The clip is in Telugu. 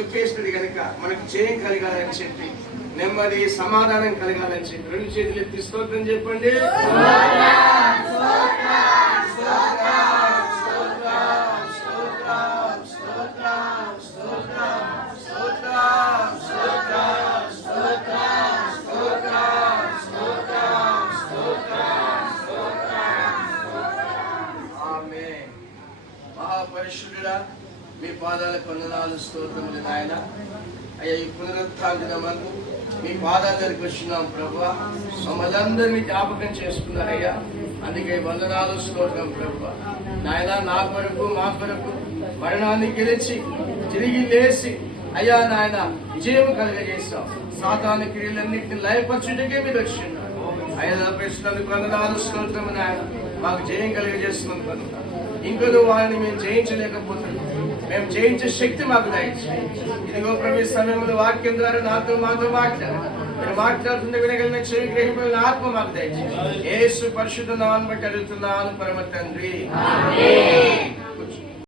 తొక్కేస్తుంది కనుక మనకు జయం కలగాలని చెప్పి, నెమ్మది సమాధానం కలగాలని చెప్పి 2 చేతులు ఎత్తి స్తోత్రం చెప్పండి. మహాపరిశుద్ధుడా, మీ పాదాలకు వందనాలు, స్తోత్రములు నాయన. అయ్యా, ఈ పునరుత్థానమందు మీ పాదాల దగ్గరికి వచ్చినాం ప్రభువా. మమ్మల్ని అందరినీ జ్ఞాపకం చేసుకున్నారయ్యా, అందుకే వందనాలు, స్తోత్రం ప్రభువా. నాయన, నా కొరకు మా కొరకు మరణాన్ని గెలిచి తిరిగి లేచి అయ్యా నాయన విజయం కలగజేశాం. సాతాను క్రియలన్నింటినీ లయపరచుటకే మీరు వచ్చిన్నారు. అయ్యా ప్రశ్నలకు వందనాలు, స్తోత్రము నాయన. మాకు జయం కలుగజేస్తున్నాం కనుక ఇంకొక వారిని మేము జయించలేకపోతున్నాం. మేము జయించే శక్తి మాకు దయచేయండి. ఇదిగో ప్రభు, సమయంలో వాక్యం ద్వారా మాతో మాట్లాడారు. మీరు మాట్లాడుతుంటే వినగలిగిన చెవి గ్రహించిన ఆత్మ మాకు దయచేయండి. యేసు పరిశుద్ధ నామమును బట్టి అడుగుతున్నాను పరమ తండ్రి.